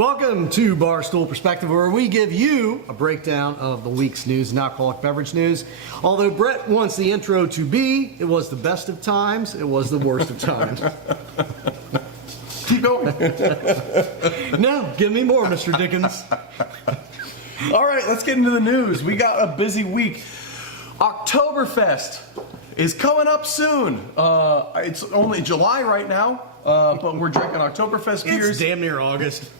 Welcome to Barstool Perspective, where we give you a breakdown of the week's news and alcoholic beverage news. Although Brett wants the intro to be, it was the best of times, it was the worst of times. Keep going. No, give me more, Mr. Dickens. All right, let's get into the news. We got a busy week. Oktoberfest is coming up soon. It's only July right now, but we're drinking Oktoberfest beers. It's damn near August.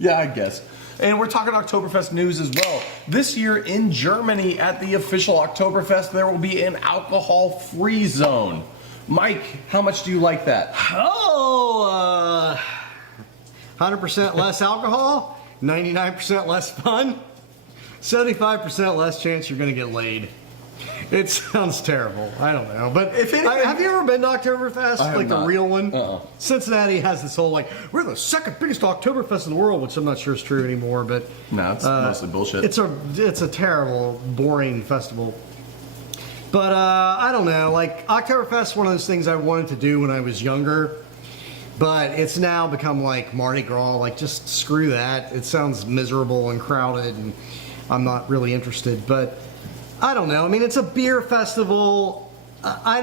Yeah, I guess. And we're talking Oktoberfest news as well. This year in Germany at the official Oktoberfest, there will be an alcohol-free zone. Mike, how much do you like that? 100% less alcohol, 99% less fun, 75% less chance you're going to get laid. It sounds terrible. I don't know. But if anything, have you ever been to Oktoberfest? I have like not. the real one? Uh-uh. Cincinnati has this whole, like, we're the second biggest Oktoberfest in the world, which I'm not sure is true anymore. But no, it's mostly bullshit. It's a terrible, boring festival. But I don't know. Like, Oktoberfest is one of those things I wanted to do when I was younger. But it's now become like Mardi Gras. Like, just screw that. It sounds miserable and crowded, and I'm not really interested. But I don't know. I mean, it's a beer festival. I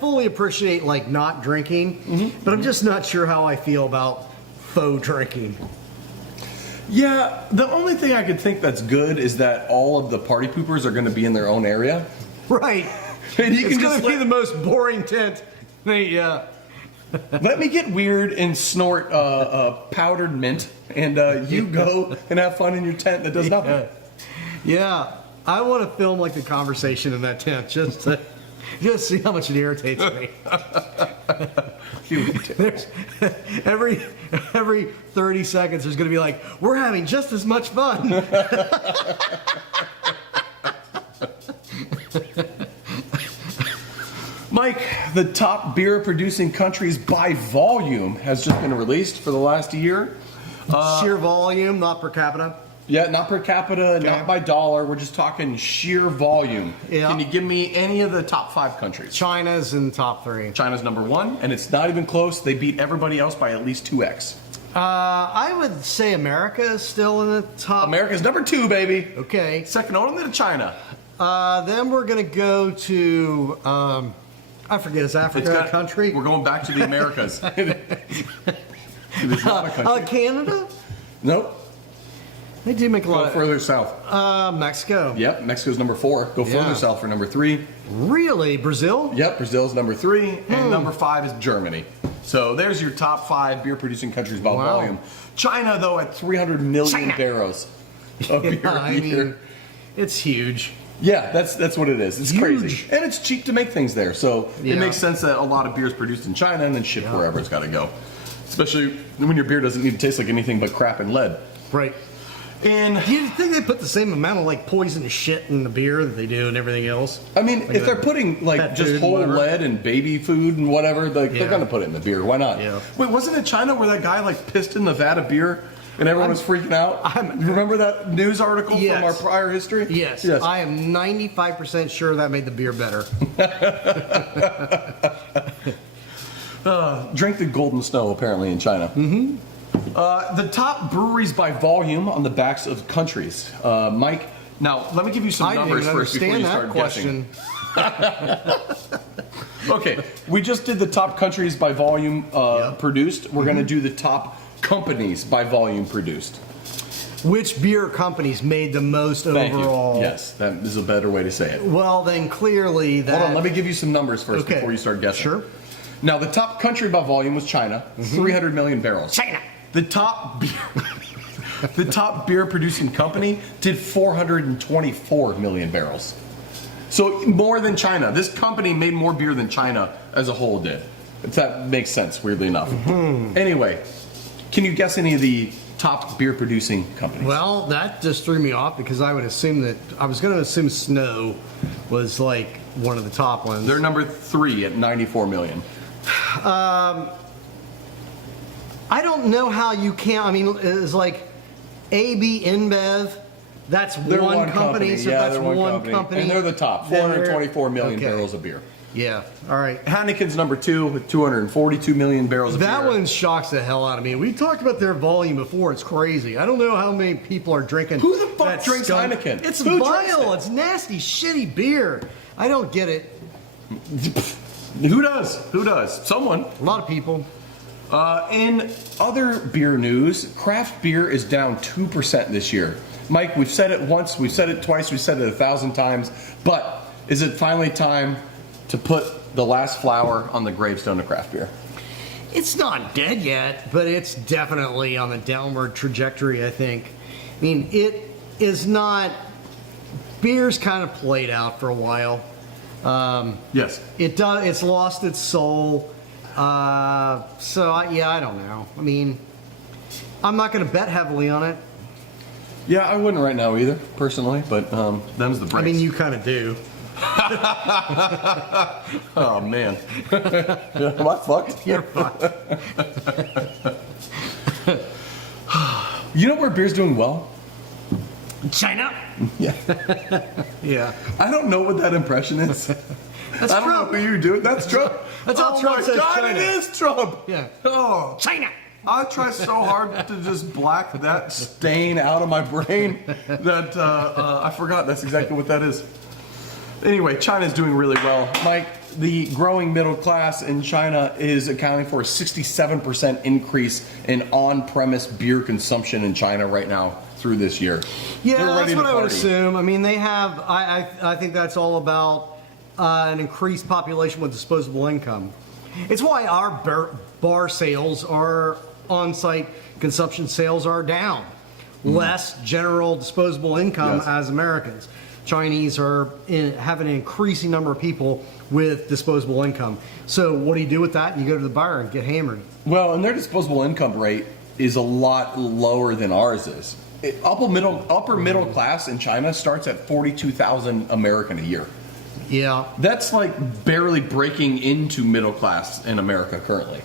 fully appreciate like not drinking, but I'm just not sure how I feel about faux drinking. Yeah, the only thing I could think that's good is that all of the party poopers are going to be in their own area. Right. And you It's can going to be the most boring tent. Yeah. Let me get weird and snort powdered mint, and you go and have fun in your tent that does nothing. Yeah. I want to film like the conversation in that tent just to see how much it irritates me. There's, every 30 seconds there's going to be like, we're having just as much fun. Mike, the top beer producing countries by volume has just been released for the last year. Sheer volume, not per capita. Yeah, not per capita, not by dollar. We're just talking sheer volume. Yeah. Can you give me any of the top 5 countries? China's in top 3. China's number 1, and it's not even close. They beat everybody else by at least 2x. I would say America is still in the top. America's number 2, baby. Okay. Second only to China. Then we're going to go to, I forget, is Africa a country? We're going back to the Americas. It's not a country. Canada? Nope. They do make a lot Go further south. Mexico. Yep, Mexico's number 4. Go further south for number 3. Really? Brazil? Yep, Brazil's number 3. And number 5 is Germany. So there's your top 5 beer producing countries by volume. China, though, at 300 million barrels of beer a year. Mean, it's huge. Yeah, that's what it is. It's huge. Crazy. And it's cheap to make things there. So it makes sense that a lot of beer is produced in China and then shipped wherever it's got to go. Especially when your beer doesn't need to taste like anything but crap and lead. Right. And do you think they put the same amount of like poisonous shit in the beer that they do and everything else? I mean, like if they're putting like just whole lead and baby food and whatever, they're gonna put it in the beer. Why not? Yeah. Wait, wasn't it China where that guy like pissed in the vat of beer and everyone was freaking out? You remember that news article from our prior history? Yes. I am 95% sure that made the beer better. Drink the golden snow apparently in China. Mm-hmm. The top breweries by volume on the backs of countries. Mike, now let me give you some numbers first before you start guessing. Okay, we just did the top countries by volume produced. We're going to do the top companies by volume produced. Which beer companies made the most overall? Yes, that is a better way to say it. Well, then clearly that... Hold on, let me give you some numbers first before you start guessing. Sure. Now, the top country by volume was China, 300 million barrels. China! The top beer producing company did 424 million barrels. So more than China. This company made more beer than China as a whole did. If that makes sense, weirdly enough. Anyway, can you guess any of the top beer producing companies? Well, that just threw me off because I was going to assume Snow was like one of the top ones. They're number 3 at 94 million. I don't know how you can't. I mean, it's like AB InBev. That's one company. So yeah, that's they're one company. And they're the top. 424 million barrels of beer. Yeah. All right. Heineken's number 2 with 242 million barrels of That beer. one shocks the hell out of me. We talked about their volume before. It's crazy. I don't know how many people are drinking. Who the fuck that drinks skunk. Heineken? It's Who drinks vile. it? It's nasty, shitty beer. I don't get it. Who does? Who does? Someone. A lot of people. In other beer news, craft beer is down 2% this year. Mike, we've said it once, we've said it twice, we've said it 1,000 times, but is it finally time to put the last flower on the gravestone of craft beer? It's not dead yet, but it's definitely on the downward trajectory, I think. I mean, it is not... Beer's kind of played out for a while. Yes. It's lost its soul. I don't know. I mean, I'm not going to bet heavily on it. Yeah, I wouldn't right now either, personally, but them's the breaks. I mean, you kind of do. Oh, man. Am I fucked? You're fucked. You know where beer's doing well? China? Yeah. Yeah. I don't know what that impression is. That's I don't Trump. know who you do. That's Trump. That's how oh Trump my says God, China. it is Trump. Yeah. Oh, China! I try so hard to just black that stain out of my brain that I forgot that's exactly what that is. Anyway, China's doing really well. Mike, the growing middle class in China is accounting for a 67% increase in on-premise beer consumption in China right now through this year. Yeah, They're ready that's what to I would party. assume. I mean, they have... I think that's all about an increased population with disposable income. It's why our bar sales are... on-site consumption sales are down. Less general disposable income Yes. as Americans. Chinese have an increasing number of people with disposable income. So what do you do with that? You go to the bar and get hammered. Well, and their disposable income rate is a lot lower than ours is. Upper middle class in China starts at 42,000 American a year. Yeah. That's like barely breaking into middle class in America currently.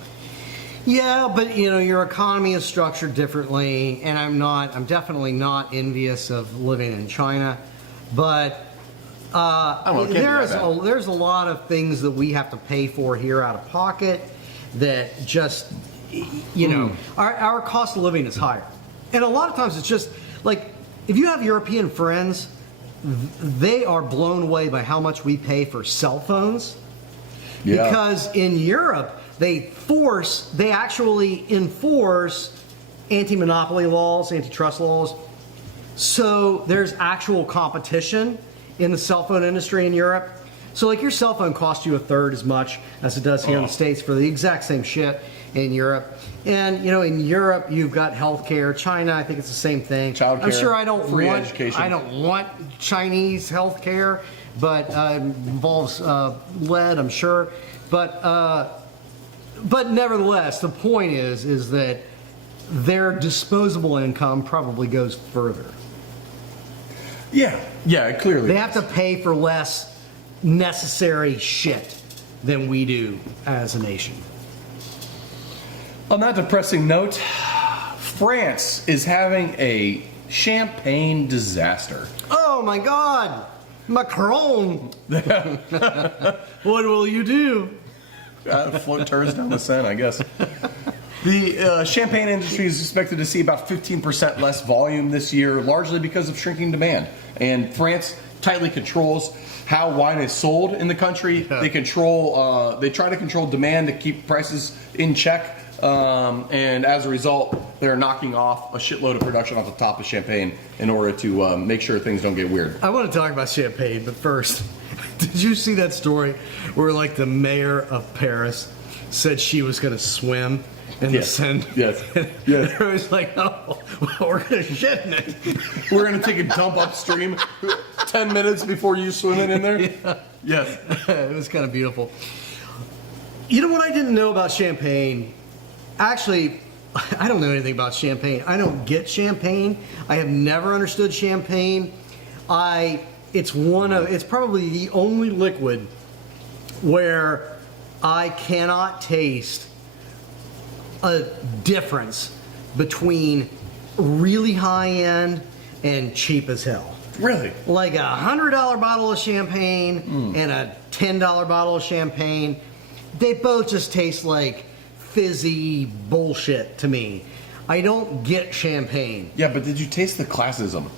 Yeah, but your economy is structured differently, and I'm definitely not envious of living in China, but there's a lot of things that we have to pay for here out of pocket that just, our cost of living is higher. And a lot of times it's just, like, if you have European friends, they are blown away by how much we pay for cell phones. Yeah. Because in Europe, they actually enforce anti-monopoly laws, antitrust laws. So there's actual competition in the cell phone industry in Europe. So like your cell phone costs you a third as much as it does here in the States for the exact same shit in Europe. And in Europe you've got healthcare. China, I think it's the same thing. Childcare, I'm sure I don't free want education. I don't want Chinese healthcare, but involves lead, I'm sure. But nevertheless, the point is that their disposable income probably goes further. Yeah, clearly. They have to pay for less necessary shit than we do as a nation. On that depressing note, France is having a champagne disaster. Oh my God, Macron! What will you do? Float tourists down the Seine, I guess. The champagne industry is expected to see about 15% less volume this year, largely because of shrinking demand. And France tightly controls how wine is sold in the country. Yeah. They try to control demand to keep prices in check. And as a result, they're knocking off a shitload of production off the top of champagne in order to make sure things don't get weird. I want to talk about champagne, but first, did you see that story where like the mayor of Paris said she was going to swim in the Seine? Yes. Yes. It was like, oh, well, we're going to shit in it. We're going to take a dump upstream 10 minutes before you swim it in there? Yeah. Yes. It was kind of beautiful. You know what I didn't know about champagne? Actually, I don't know anything about champagne. I don't get champagne. I have never understood champagne. It's probably the only liquid where I cannot taste a difference between really high end and cheap as hell. Really? Like a $100 bottle of champagne and a $10 bottle of champagne. They both just taste like fizzy bullshit to me. I don't get champagne. Yeah, but did you taste the classism?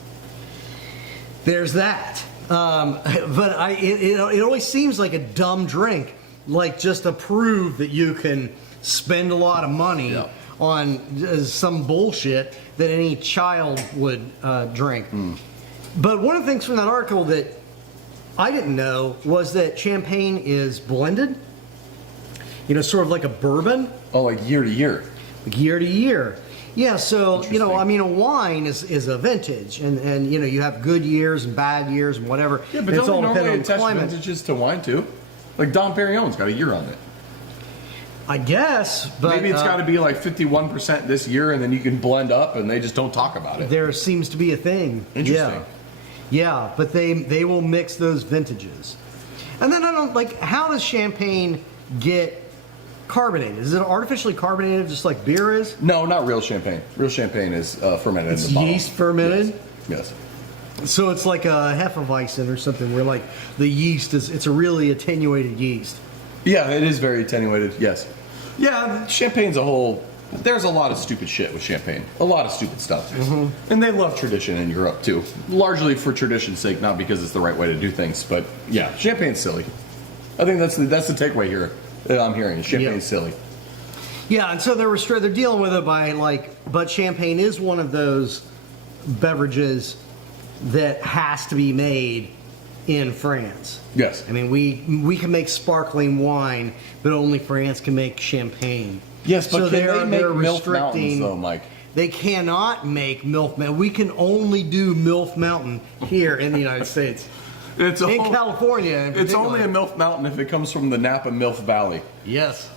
There's that. But it always seems like a dumb drink, like just to prove that you can spend a lot of money on some bullshit that any child would drink. But one of the things from that article that I didn't know was that champagne is blended. Sort of like a bourbon. Oh, like year to year. Like year to year. Yeah, so, a wine is a vintage, and you have good years and bad years and whatever. Yeah, but it's don't all they normally dependent on attach climate. vintages to wine, too? Like Dom Perignon's got a year on it. I guess, but... Maybe it's got to be like 51% this year, and then you can blend up, and they just don't talk about it. There seems to be a thing. Interesting. Yeah, but they will mix those vintages. And then how does champagne get carbonated? Is it artificially carbonated just like beer is? No, not real champagne. Real champagne is fermented It's in the bottle. yeast fermented? Yes. So it's like a Hefeweizen or something where like the yeast it's a really attenuated yeast. Yeah, it is very attenuated, yes. Yeah, champagne's a whole... There's a lot of stupid shit with champagne. A lot of stupid stuff. Mm-hmm. And they love tradition in Europe, too. Largely for tradition's sake, not because it's the right way to do things. But, yeah, champagne's silly. I think that's the takeaway here that I'm hearing. Champagne's silly. Yeah, and so they're dealing with it by, but champagne is one of those beverages that has to be made in France. Yes. I mean, we can make sparkling wine, but only France can make champagne. Yes, but so can they make they're MILF Mountains, though, Mike? They cannot make MILF Mountain. We can only do MILF Mountain here in the United States. California. It's only a MILF Mountain if it comes from the Napa MILF Valley. Yes.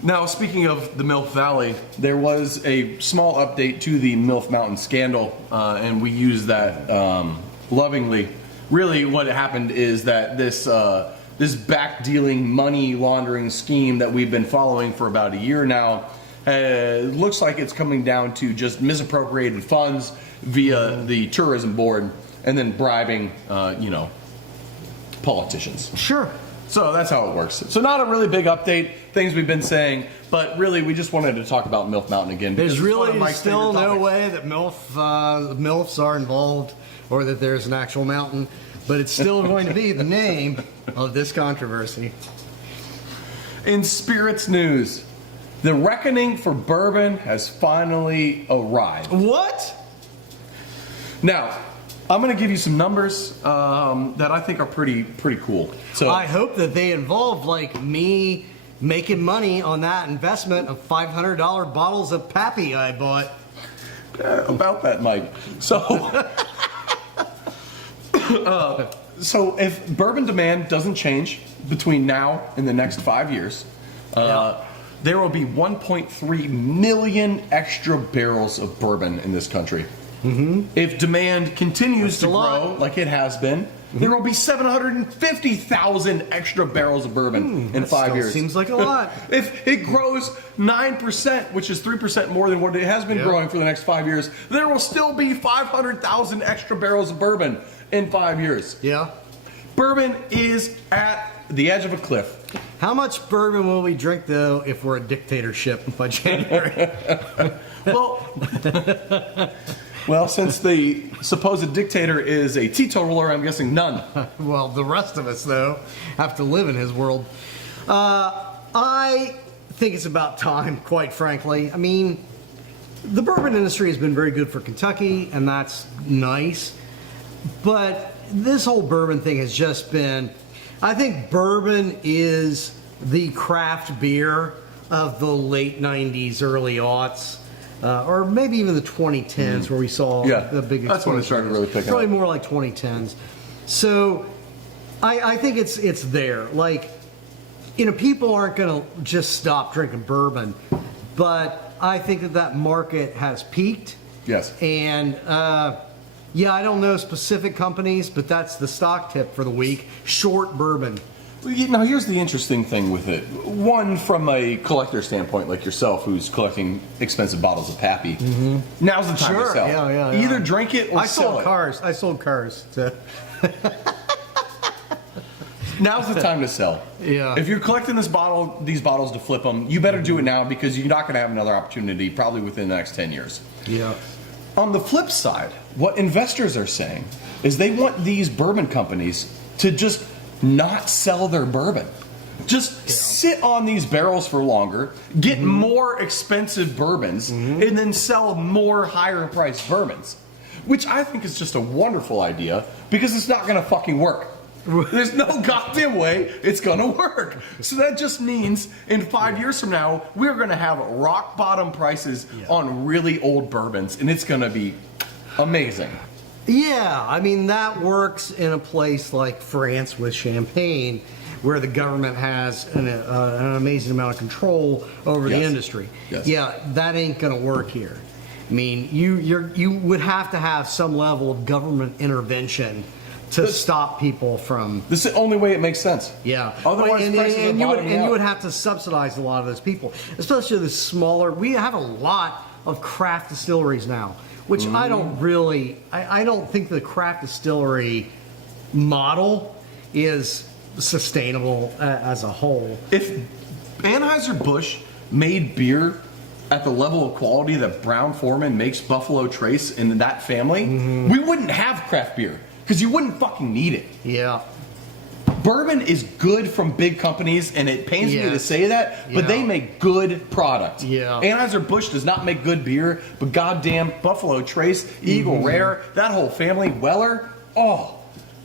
Now, speaking of the MILF Valley, there was a small update to the MILF Mountain scandal, and we use that lovingly. Really, what happened is that this back-dealing money laundering scheme that we've been following for about a year now looks like it's coming down to just misappropriated funds via the tourism board and then bribing, politicians. Sure. So that's how it works. So not a really big update, things we've been saying, but really we just wanted to talk about MILF Mountain again. There's really still no way that MILFs are involved or that there's an actual mountain, but it's still going to be the name of this controversy. In spirits news, the reckoning for bourbon has finally arrived. What? Now, I'm going to give you some numbers that I think are pretty cool. So I hope that they involve me making money on that investment of $500 bottles of Pappy I bought. About that, Mike. So, so if bourbon demand doesn't change between now and the next 5 years, there will be 1.3 million extra barrels of bourbon in this country. Mm-hmm. If demand continues to grow like it has been, there will be 750,000 extra barrels of bourbon in 5 years. Seems like a lot. If it grows 9%, which is 3% more than what it has been growing for the next 5 years, there will still be 500,000 extra barrels of bourbon in 5 years. Yeah. Bourbon is at the edge of a cliff. How much bourbon will we drink, though, if we're a dictatorship by January? Well, since the supposed dictator is a teetotaler, I'm guessing none. Well, the rest of us, though, have to live in his world. I think it's about time, quite frankly. I mean, the bourbon industry has been very good for Kentucky, and that's nice. But this whole bourbon thing has just been... I think bourbon is the craft beer of the late 90s, early aughts. Or maybe even the 2010s where we saw the big explosion. That's when it started really picking up. Probably more like 2010s. So I think it's there. People aren't going to just stop drinking bourbon. But I think that market has peaked. Yes. And, I don't know specific companies, but that's the stock tip for the week. Short bourbon. Now, here's the interesting thing with it. One, from a collector standpoint, like yourself, who's collecting expensive bottles of Pappy, now's the time to sell. Yeah. Either drink it or sell it. I sold cars. Now's the time to sell. Yeah. If you're collecting these bottles to flip them, you better do it now because you're not going to have another opportunity probably within the next 10 years. Yeah. On the flip side, what investors are saying is they want these bourbon companies to just not sell their bourbon. Just sit on these barrels for longer, get more expensive bourbons, and then sell more higher priced bourbons. Which I think is just a wonderful idea because it's not going to fucking work. There's no goddamn way it's going to work. So that just means in 5 years from now, we're going to have rock bottom prices on really old bourbons, and it's going to be amazing. Yeah, I mean, that works in a place like France with champagne, where the government has an amazing amount of control over the industry. Yes. Yeah, that ain't going to work here. I mean, you would have to have some level of government intervention to stop people from. This is the only way it makes sense. Yeah. Otherwise, and you would have to subsidize a lot of those people, especially the smaller. We have a lot of craft distilleries now, which I don't really. I don't think the craft distillery model is sustainable as a whole. If Anheuser-Busch made beer at the level of quality that Brown-Forman makes Buffalo Trace in that family, we wouldn't have craft beer because you wouldn't fucking need it. Yeah. Bourbon is good from big companies, and it pains me to say that, but they make good product. Yeah. Anheuser-Busch does not make good beer, but goddamn Buffalo Trace, Eagle Rare, that whole family, Weller,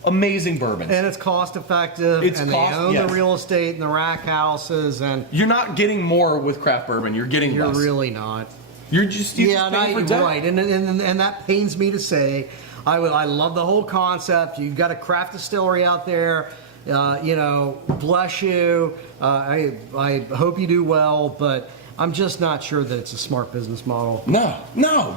amazing bourbons. And it's cost effective, they own the real estate and the rack houses, and you're not getting more with craft bourbon. You're getting less. You're really not. You're just paying for debt. Right, and that pains me to say. I love the whole concept. You've got a craft distillery out there. Bless you. I hope you do well, but I'm just not sure that it's a smart business model. No.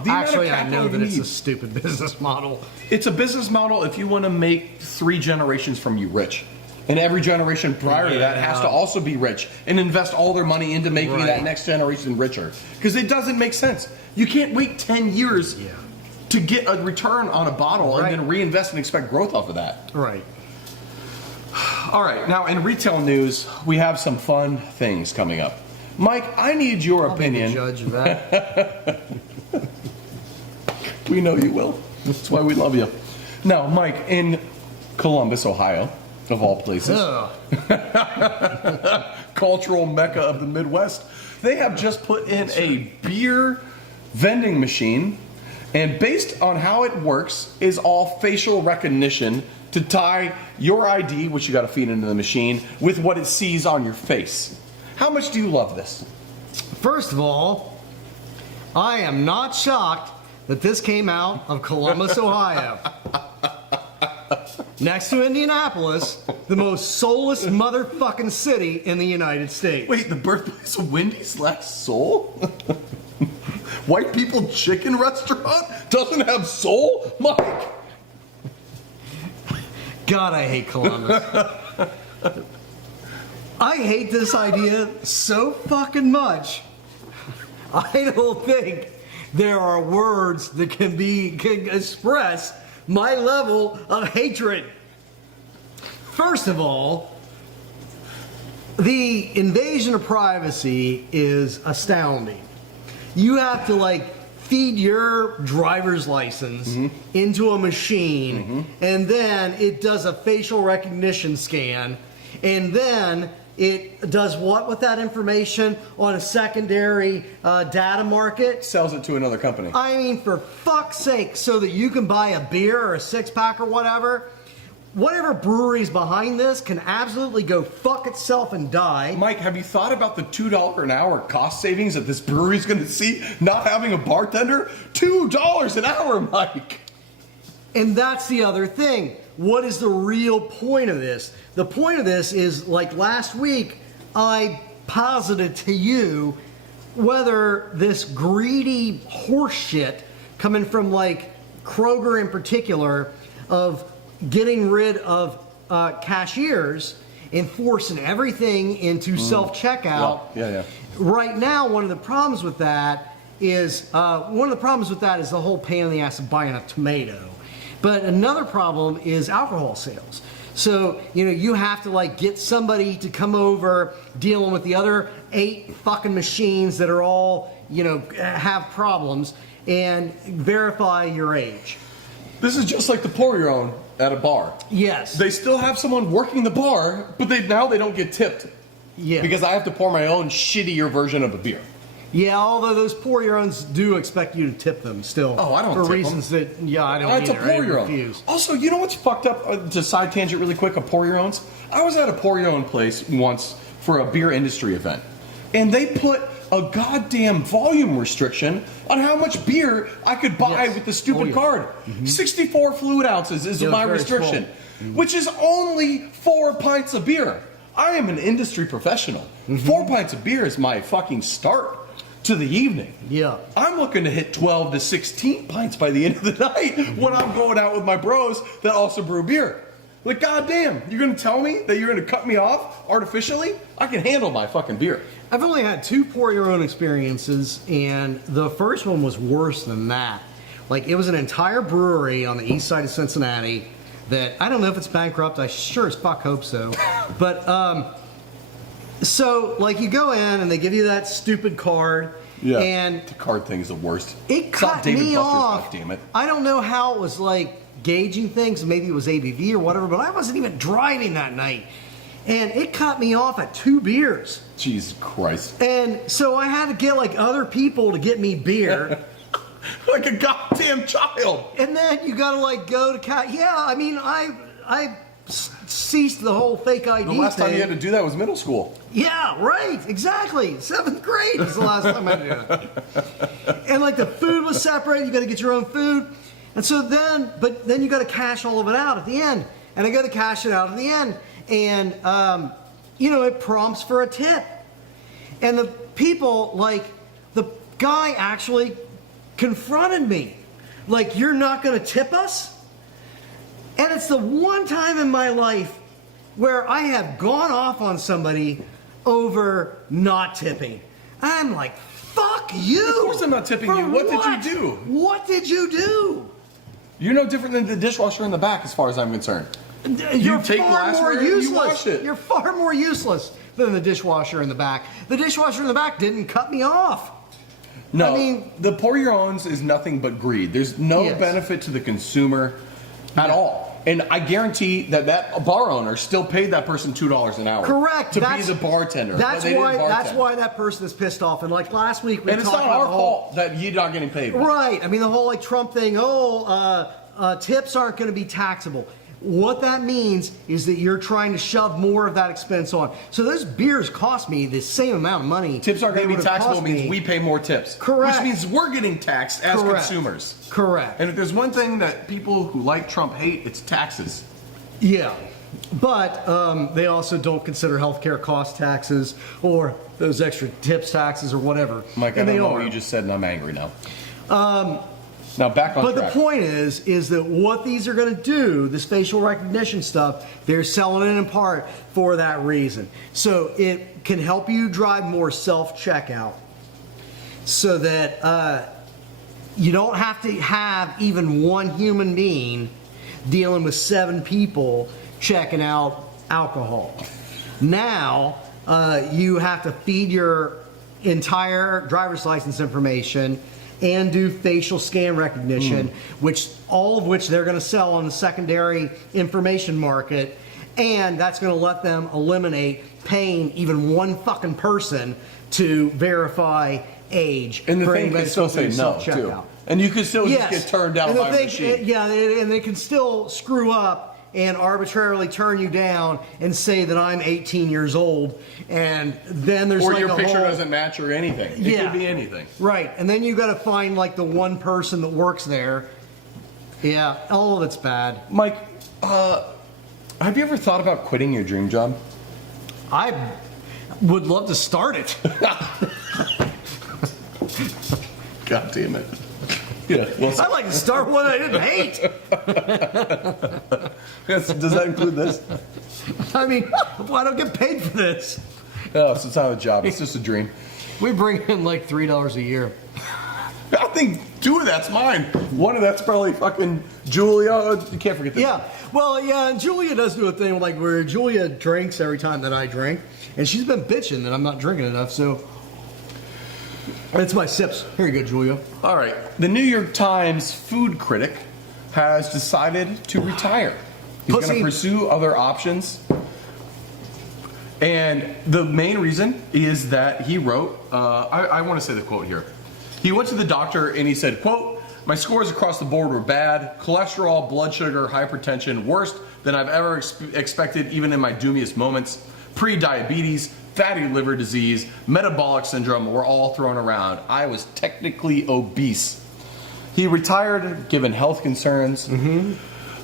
Actually, I know that it's a stupid business model. It's a business model if you want to make 3 generations from you rich. And every generation prior to that has to also be rich and invest all their money into making that next generation richer. Because it doesn't make sense. You can't wait 10 years to get a return on a bottle and then reinvest and expect growth off of that. Right. All right, now in retail news, we have some fun things coming up. Mike, I need your opinion. I'll be the judge of that. We know you will. That's why we love you. Now, Mike, in Columbus, Ohio, of all places, cultural mecca of the Midwest, they have just put in a beer vending machine, and based on how it works is all facial recognition to tie your ID, which you got to feed into the machine, with what it sees on your face. How much do you love this? First of all, I am not shocked that this came out of Columbus, Ohio. Next to Indianapolis, the most soulless motherfucking city in the United States. Wait, the birthplace of Wendy's last soul? White people chicken restaurant doesn't have soul? Mike! God, I hate Columbus. I hate this idea so fucking much. I don't think there are words that can express my level of hatred. First of all, the invasion of privacy is astounding. You have to feed your driver's license into a machine, and then it does a facial recognition scan, and then it does what with that information on a secondary data market? Sells it to another company. I mean, for fuck's sake, so that you can buy a beer or a 6-pack or whatever. Whatever brewery's behind this can absolutely go fuck itself and die. Mike, have you thought about the $2 an hour cost savings that this brewery's going to see not having a bartender? $2 an hour, Mike! And that's the other thing. What is the real point of this? The point of this is, like last week, I posited to you whether this greedy horseshit coming from Kroger in particular of getting rid of cashiers and forcing everything into self-checkout. Yeah. Right now, one of the problems with that is the whole pain in the ass of buying a tomato. But another problem is alcohol sales. So, you have to like get somebody to come over dealing with the other 8 fucking machines that are all, have problems and verify your age. This is just like the pour your own at a bar. Yes. They still have someone working the bar, but now they don't get tipped. Yeah. Because I have to pour my own shittier version of a beer. Yeah, although those pour your owns do expect you to tip them still. Oh, I don't for tip reasons them. that I don't It's a either. I pour your own. refuse. Also, you know what's fucked up? To side tangent really quick, a pour your owns. I was at a pour your own place once for a beer industry event, and they put a goddamn volume restriction on how much beer I could buy with the stupid card. 64 fluid ounces is my restriction, which is only 4 pints of beer. I am an industry professional. 4 pints of beer is my fucking start to the evening. Yeah. I'm looking to hit 12 to 16 pints by the end of the night when I'm going out with my bros that also brew beer. Like, goddamn, you're going to tell me that you're going to cut me off artificially? I can handle my fucking beer. I've only had 2 pour your own experiences, and the first one was worse than that. Like, it was an entire brewery on the east side of Cincinnati that, I don't know if it's bankrupt, I sure as fuck hope so. But, so, like, you go in and they give you that stupid card. Yeah, and the card thing is the worst. It It's not cut David me Buster's, off. goddammit. I don't know how it was like gauging things. Maybe it was ABV or whatever, but I wasn't even driving that night. And it cut me off at 2 beers. Jesus Christ. And so I had to get like other people to get me beer. Like a goddamn child. And then you gotta like go to I ceased the whole fake ID The last thing. time you had to do that was middle school. Yeah, right, exactly. 7th grade was the last time I did it. And like the food was separated, you gotta get your own food. And so then you gotta cash all of it out at the end. And I gotta cash it out at the end. And, it prompts for a tip. And the people, like, the guy actually confronted me. Like, you're not gonna tip us? And it's the one time in my life where I have gone off on somebody over not tipping. I'm like, fuck you! Of course I'm not tipping For you. What did you do? What did you do? You're no different than the dishwasher in the back as far as I'm concerned. You're take far more glassware and you useless. wash it. You're far more useless than the dishwasher in the back. The dishwasher in the back didn't cut me off. No, I mean, the pour your owns is nothing but greed. There's no Yes. benefit to the consumer at all. And I guarantee that bar owner still paid that person $2 an hour. correct. To be the bartender. but That's they didn't why. That's bartend. why that person is pissed off. And like last week, we And it's talked not about our the whole, fault that you're not getting paid. right? I mean, the whole like Trump thing. Tips aren't going to be taxable. What that means is that you're trying to shove more of that expense on. So those beers cost me the same amount of money. Tips aren't going to be they would've taxable. cost Means me. we pay more tips. Correct. Which means we're getting taxed as Correct. consumers. Correct. And if there's one thing that people who like Trump hate, it's taxes. Yeah, but they also don't consider healthcare cost taxes or those extra tips taxes or whatever. Mike, and I they don't know are. what you just said, and I'm angry now. Now back on But track. the point is that what these are going to do, this facial recognition stuff, they're selling it in part for that reason. So it can help you drive more self-checkout so that you don't have to have even one human being dealing with 7 people checking out alcohol. Now, you have to feed your entire driver's license information and do facial scan recognition, all of which they're going to sell on the secondary information market, and that's going to let them eliminate paying even one fucking person to verify age. And the for thing anybody can still say that's no, doing too. self-checkout. And you can still just get turned down And the by a thing- machine. Yeah, and they can still screw up and arbitrarily turn you down and say that I'm 18 years old, and then there's Or like your a picture whole, doesn't match or anything. It Yeah. could be anything. right, and then you got to find like the one person that works there. Yeah, all of it's bad. Mike, have you ever thought about quitting your dream job? I would love to start it. God damn it. Yeah. Well, I'd like to start one I didn't hate. does that include this? I mean, I don't get paid for this. No, so it's not a job. It's just a dream. We bring in like $3 a year. I think 2 of that's mine. 1 of that's probably fucking Julia. You can't forget that. Yeah. Well, yeah, and Julia does do a thing like where Julia drinks every time that I drink, and she's been bitching that I'm not drinking enough, so it's my sips. Here you go, Julia. All right. The New York Times food critic has decided to retire. He's going to pursue other options. And the main reason is that he wrote, I want to say the quote here. He went to the doctor and he said, quote, "My scores across the board were bad. Cholesterol, blood sugar, hypertension, worse than I've ever expected even in my doomiest moments. Pre-diabetes, fatty liver disease, metabolic syndrome were all thrown around. I was technically obese." He retired given health concerns.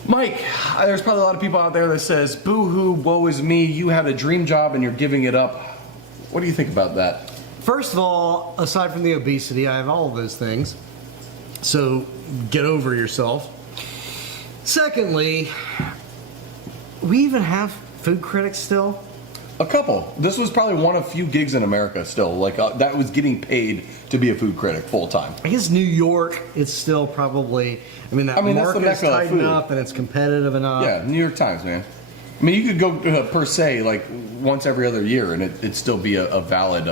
Mike, there's probably a lot of people out there that says, boo-hoo, woe is me, you had a dream job and you're giving it up. What do you think about that? First of all, aside from the obesity, I have all of those things. So get over yourself. Secondly, we even have food critics still? A couple. This was probably one of few gigs in America still, like that was getting paid to be a food critic full time. I guess New York is still probably, that that's the market is mecca of tight food. enough and it's competitive enough. Yeah, New York Times, man. I mean, you could go per se like once every other year and it'd still be a valid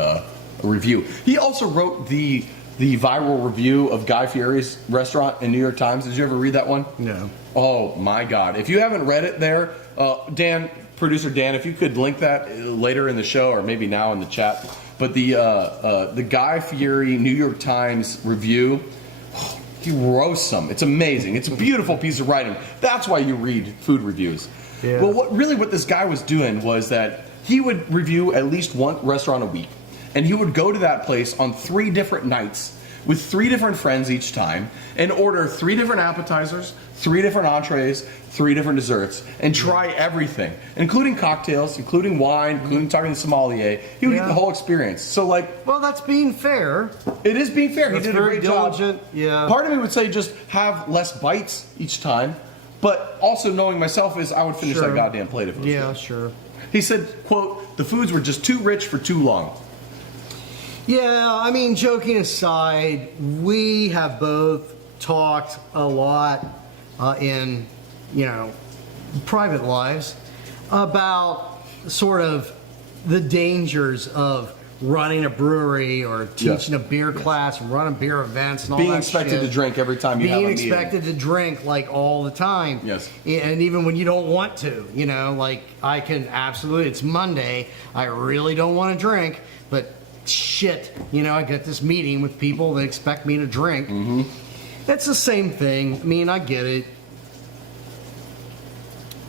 review. He also wrote the viral review of Guy Fieri's restaurant in New York Times. Did you ever read that one? No. Oh my God! If you haven't read it, there, Dan, producer Dan, if you could link that later in the show or maybe now in the chat. But the Guy Fieri New York Times review, he roasts them. It's amazing. It's a beautiful piece of writing. That's why you read food reviews. Yeah. Well, what this guy was doing was that he would review at least one restaurant a week, and he would go to that place on 3 different nights with 3 different friends each time and order 3 different appetizers, 3 different entrees, 3 different desserts, and try everything, including cocktails, including wine, including talking to sommelier. He would get the whole experience. So, well, that's being fair. It is being fair. That's he did a very great diligent. job. Yeah. Part of me would say just have less bites each time, but also knowing myself is I would finish that goddamn plate if it was good. Sure. He said, quote, "The foods were just too rich for too long." Yeah, I mean, joking aside, we have both talked a lot in, private lives about sort of the dangers of running a brewery or teaching a beer class and running beer events and all Being that expected shit. to drink every time you have a meeting. Being expected to drink like all the time. Yes. And even when you don't want to, I can absolutely, it's Monday, I really don't want to drink, but shit, I got this meeting with people that expect me to drink. Mm-hmm. It's the same thing. I mean, I get it.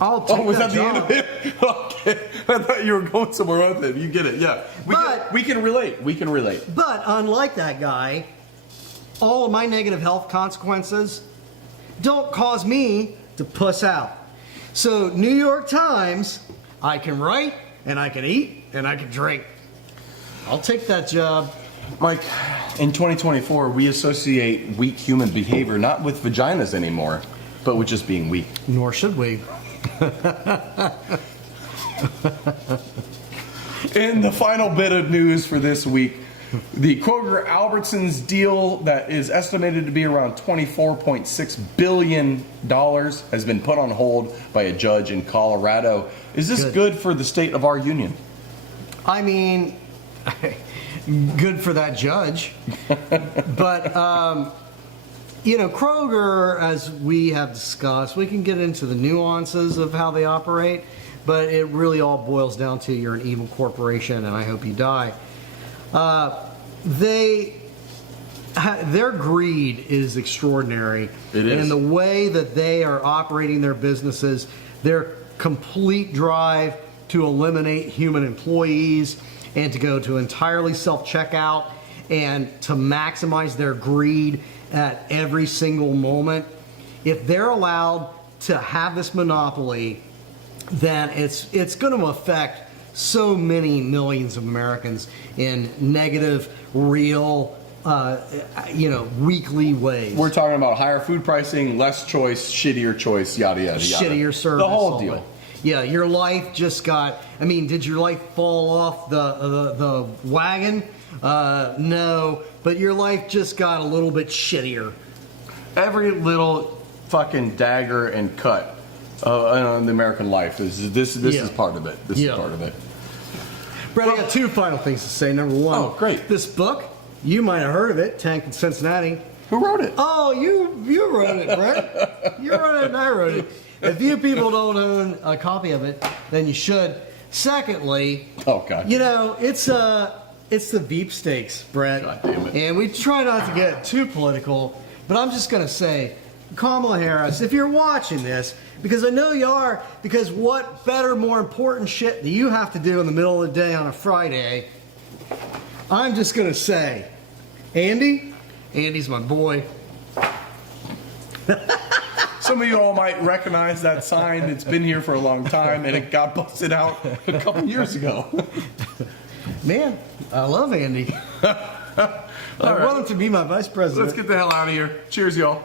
I'll take was that that job. the end of it? Okay. I thought you were going somewhere with it. You get it, yeah. We can relate. We can relate. But unlike that guy, all of my negative health consequences don't cause me to puss out. So, New York Times, I can write, and I can eat, and I can drink. I'll take that job. Mike, in 2024, we associate weak human behavior not with vaginas anymore, but with just being weak. Nor should we. In the final bit of news for this week, the Kroger Albertsons deal that is estimated to be around $24.6 billion has been put on hold by a judge in Colorado. Is this good for the state of our union? I mean, good for that judge. But, Kroger, as we have discussed, we can get into the nuances of how they operate, but it really all boils down to you're an evil corporation and I hope you die. Their greed is extraordinary. It is. And the way that they are operating their businesses, their complete drive to eliminate human employees and to go to entirely self-checkout and to maximize their greed at every single moment. If they're allowed to have this monopoly, then it's going to affect so many millions of Americans in negative, real, weekly ways. We're talking about higher food pricing, less choice, shittier choice, yada, yada, yada. Shittier service. The whole deal. Yeah, your life just got, did your life fall off the wagon No, but your life just got a little bit shittier. Every little fucking dagger and cut on the American life. This is part of it. This is part of it. Brett, I got two final things to say. Number one. Oh, great. This book, you might have heard of it, Tank in Cincinnati. Who wrote it? Oh, you wrote it, Brett. You wrote it and I wrote it. If you people don't own a copy of it, then you should. Secondly, oh god, it's the beef steaks, Brett. God damn it. And we try not to get too political, but I'm just gonna say, Kamala Harris, if you're watching this, because I know you are, because what better, more important shit do you have to do in the middle of the day on a Friday? I'm just gonna say, Andy's my boy. Some of you all might recognize that sign. It's been here for a long time, and it got busted out a couple years ago. Man, I love Andy. I want him to be my vice president. Let's get the hell out of here. Cheers, y'all.